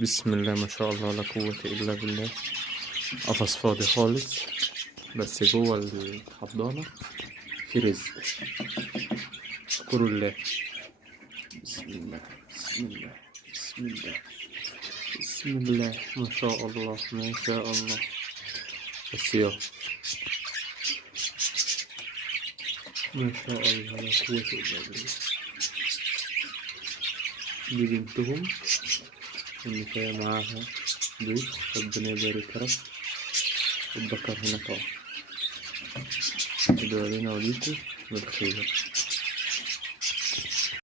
بسم الله ما شاء الله لا قوة إلا بالله. قفص فاضي خالص، بس جوه الحضانة في رزق. اشكروا الله. بسم الله بسم الله بسم الله بسم الله ما شاء الله ما شاء الله. بس يا ما شاء الله لا قوة إلا بالله. دي بنتهم اللي كان معاها ضيف، ربنا يبارك يا رب. والذكر هنا طبعا. ادعوا لنا وليكم بالخير.